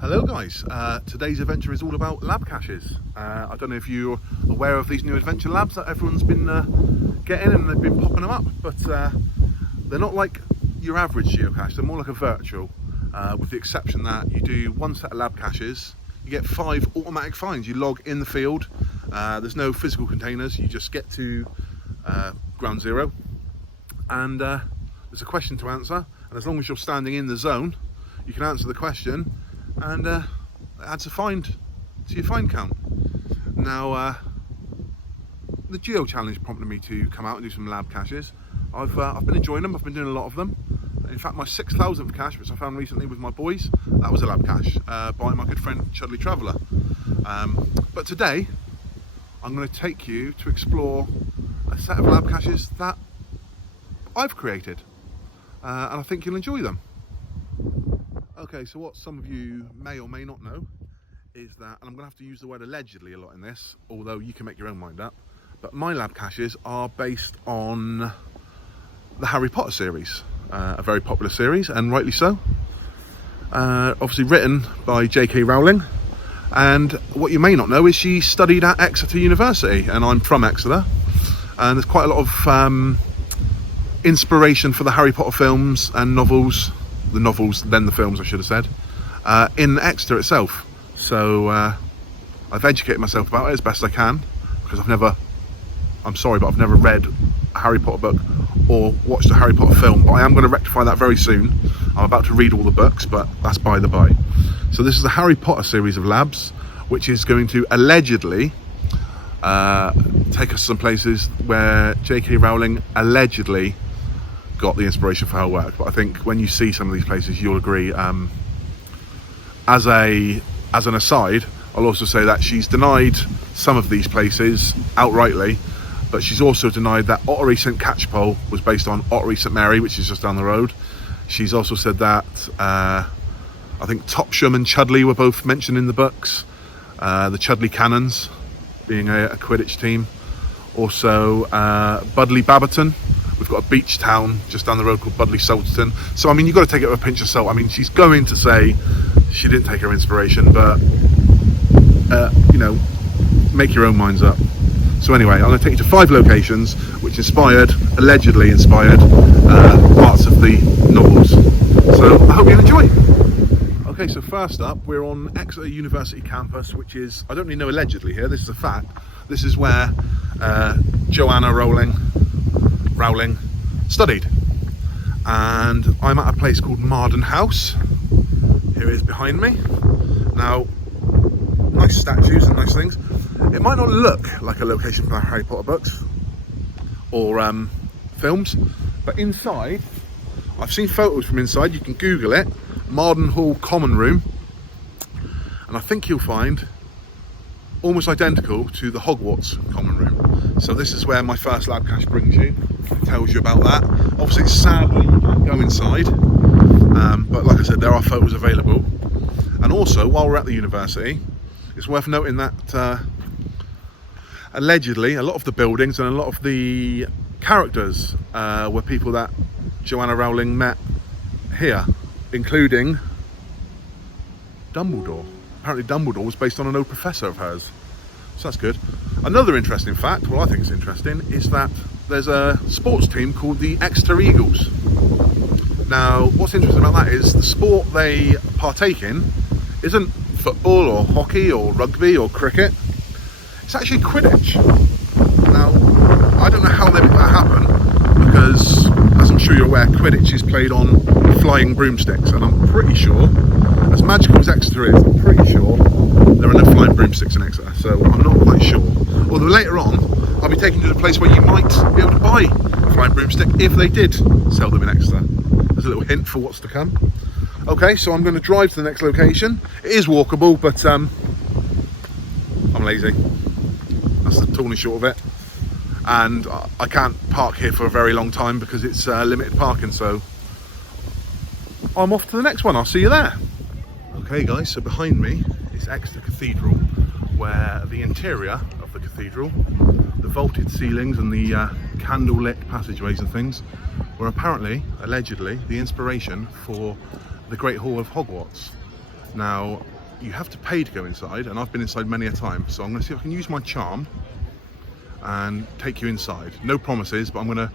Hello guys, today's adventure is all about lab caches. I don't know if you're aware of these new adventure labs that everyone's been getting, and they've been popping them up, but they're not like your average geocache, they're more like a virtual, with the exception that you do one set of lab caches, you get 5 automatic finds. You log in the field, there's no physical containers, you just get to ground zero, and there's a question to answer, and as long as you're standing in the zone, you can answer the question, and it adds a find to your find count. Now, the Geo Challenge prompted me to come out and do some lab caches. I've been enjoying them. I've been doing a lot of them. In fact, my 6,000th cache, which I found recently with my boys, that was a lab cache by my good friend Chudley Traveller. But today, I'm going to take you to explore a set of lab caches that I've created, and I think you'll enjoy them. Okay, so what some of you may or may not know is that, and I'm going to have to use the word allegedly a lot in this, although you can make your own mind up, but my lab caches are based on the Harry Potter series, a very popular series, and rightly so. Obviously written by J.K. Rowling, and what you may not know is she studied at Exeter University, and I'm from Exeter, and there's quite a lot of inspiration for the Harry Potter films and novels, then the films I should have said, in Exeter itself. So I've educated myself about it as best I can, because I'm sorry, but I've never read a Harry Potter book or watched a Harry Potter film, but I am going to rectify that very soon. I'm about to read all the books, but that's by the by. So this is the Harry Potter series of labs, which is going to allegedly take us to some places where J.K. Rowling allegedly got the inspiration for her work. But I think when you see some of these places, you'll agree. As an aside, I'll also say that she's denied some of these places outrightly, but she's also denied that Ottery St Catchpole was based on Ottery St Mary, which is just down the road. She's also said that I think Topsham and Chudley were both mentioned in the books, the Chudley Cannons being a Quidditch team. Also Budleigh Baberton. We've got a beach town just down the road called Budleigh Salterton. So I mean, you've got to take it with a pinch of salt. I mean, she's going to say she didn't take her inspiration, but you know, make your own minds up. So anyway, I'm going to take you to 5 locations which allegedly inspired parts of the novels. So I hope you enjoy. Okay, so first up, we're on Exeter University campus, which is, I don't really know allegedly here, this is a fact. This is where Joanna Rowling studied, and I'm at a place called Marden House. Here it is behind me. Now, nice statues and nice things. It might not look like a location for Harry Potter books or films, but inside, I've seen photos from inside. You can Google it, Marden Hall Common Room, and I think you'll find almost identical to the Hogwarts Common Room. So this is where my first lab cache brings you. It tells you about that. Obviously, sadly, you can't go inside, but like I said, there are photos available. And also, while we're at the university, it's worth noting that allegedly, a lot of the buildings and a lot of the characters were people that Joanna Rowling met here, including Dumbledore. Apparently Dumbledore was based on an old professor of hers, so that's good. Another interesting fact, well I think it's interesting, is that there's a sports team called the Exeter Eagles. Now what's interesting about that is the sport they partake in isn't football or hockey or rugby or cricket, it's actually Quidditch. Now I don't know how they make that happen, because as I'm sure you're aware, Quidditch is played on flying broomsticks, and I'm pretty sure, as magical as Exeter is, I'm pretty sure there are no flying broomsticks in Exeter, so I'm not quite sure. Although later on, I'll be taking you to a place where you might be able to buy a flying broomstick if they did sell them in Exeter. There's a little hint for what's to come. Okay, so I'm going to drive to the next location. It is walkable, but I'm lazy. That's the tall and short of it. And I can't park here for a very long time because it's limited parking, so I'm off to the next one. I'll see you there. Okay guys, so behind me is Exeter Cathedral, where the interior of the cathedral, the vaulted ceilings and the candlelit passageways and things, were apparently, allegedly, the inspiration for the Great Hall of Hogwarts. Now, you have to pay to go inside, and I've been inside many a time, so I'm going to see if I can use my charm and take you inside. No promises, but I'm going to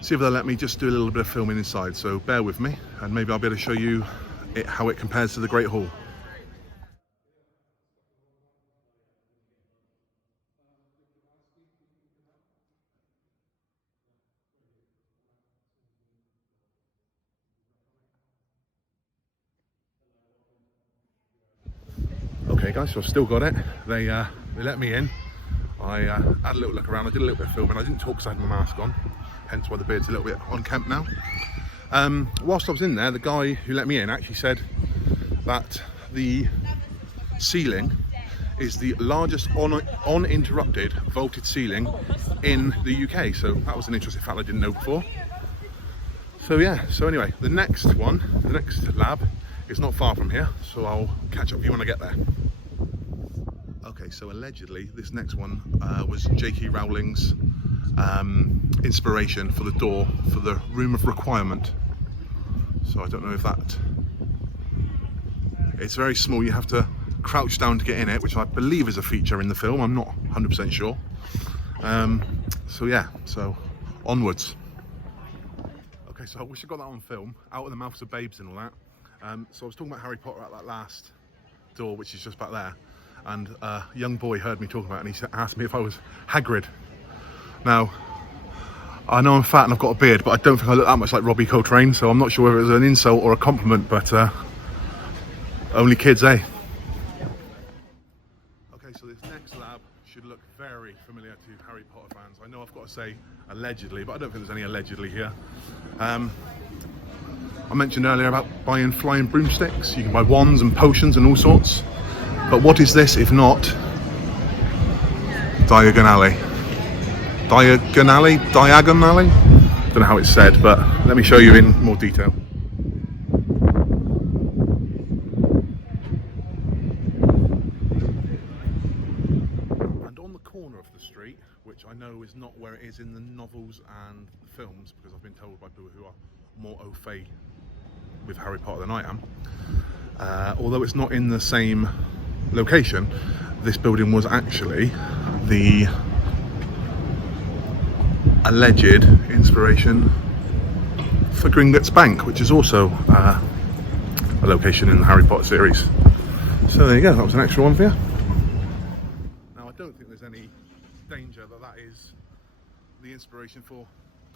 see if they'll let me just do a little bit of filming inside, so bear with me, and maybe I'll be able to show you how it compares to the Great Hall. Okay guys, so I've still got it. They let me in. I had a little look around, I did a little bit of filming. I didn't talk because I had my mask on, hence why the beard's a little bit unkempt now. Whilst I was in there, the guy who let me in actually said that the ceiling is the largest uninterrupted vaulted ceiling in the UK. So that was an interesting fact I didn't know before. So yeah, so anyway, the next lab is not far from here, so I'll catch up with you when I get there. Okay, so allegedly this next one was J.K. Rowling's inspiration for the door for the Room of Requirement. So I don't know if that... It's very small, you have to crouch down to get in it, which I believe is a feature in the film, I'm not 100% sure. So yeah, so onwards. Okay, so I wish I got that on film, out of the mouths of babes and all that. So I was talking about Harry Potter at that last door, which is just back there. And a young boy heard me talking about it, and he asked me if I was Hagrid. Now, I know I'm fat and I've got a beard, but I don't think I look that much like Robbie Coltrane, so I'm not sure whether it was an insult or a compliment, but only kids, eh? Okay, so this next lab should look very familiar to Harry Potter fans. I know I've got to say allegedly, but I don't think there's any allegedly here. I mentioned earlier about buying flying broomsticks. You can buy wands and potions and all sorts. But what is this if not Diagon Alley? Diagonally? Don't know how it's said, but let me show you in more detail. And on the corner of the street, which I know is not where it is in the novels and the films, because I've been told by people who are more au fait with Harry Potter than I am, although it's not in the same location, this building was actually the alleged inspiration for Gringotts Bank, which is also a location in the Harry Potter series. So there you go, that was an extra one for you. Now I don't think there's any danger that that is the inspiration for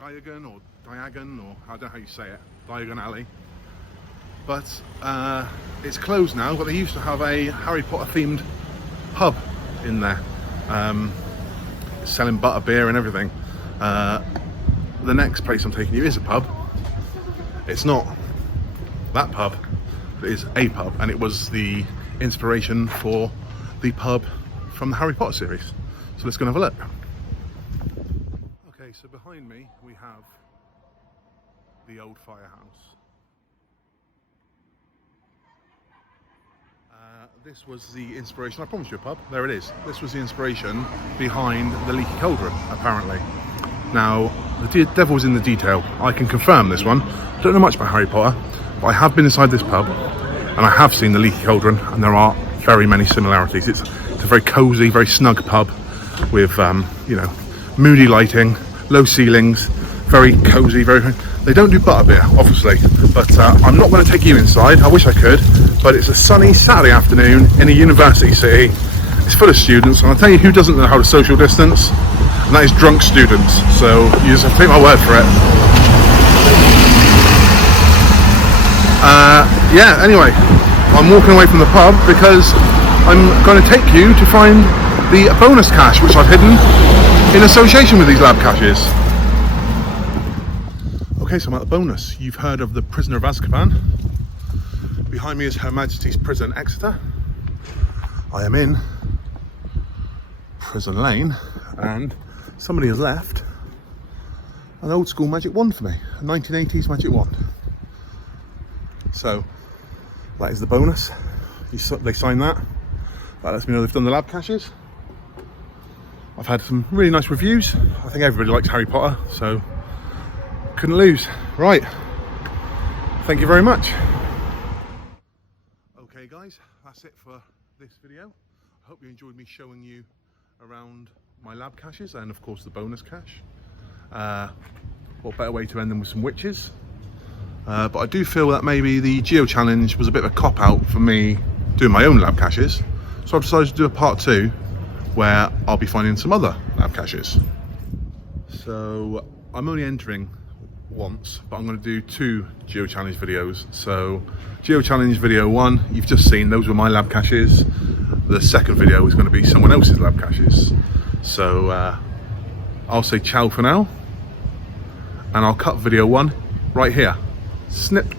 Diagon, or I don't know how you say it, Diagon Alley. But it's closed now, but they used to have a Harry Potter themed pub in there, selling butterbeer and everything. The next place I'm taking you is a pub. It's not that pub, but it is a pub, and it was the inspiration for the pub from the Harry Potter series. So let's go and have a look. Okay, so behind me we have the old firehouse. This was the inspiration, I promised you a pub, there it is. This was the inspiration behind the Leaky Cauldron, apparently. Now, the devil's in the detail. I can confirm this one. I don't know much about Harry Potter, but I have been inside this pub, and I have seen the Leaky Cauldron, and there are very many similarities. It's a very cosy, very snug pub with, you know, moody lighting, low ceilings, very cosy, They don't do butterbeer, obviously, but I'm not going to take you inside. I wish I could, but it's a sunny Saturday afternoon in a university city. It's full of students, and I'll tell you who doesn't know how to social distance, and that is drunk students. So you just have to take my word for it. Yeah, anyway, I'm walking away from the pub because I'm going to take you to find the bonus cache, which I've hidden in association with these lab caches. Okay, so I'm at the bonus. You've heard of the Prisoner of Azkaban. Behind me is Her Majesty's Prison, Exeter. I am in Prison Lane, and somebody has left an old school magic wand for me, a 1980s magic wand. So that is the bonus. They sign that. That lets me know they've done the lab caches. I've had some really nice reviews. I think everybody likes Harry Potter, so couldn't lose. Right, thank you very much. Okay guys, that's it for this video. I hope you enjoyed me showing you around my lab caches and of course the bonus cache. What better way to end them with some witches? But I do feel that maybe the Geo Challenge was a bit of a cop-out for me doing my own lab caches. So I've decided to do a part 2 where I'll be finding some other lab caches. So I'm only entering once, but I'm going to do 2 Geo Challenge videos. So Geo Challenge video 1, you've just seen, those were my lab caches. The second video is going to be someone else's lab caches. So I'll say ciao for now, and I'll cut video 1 right here. Snip.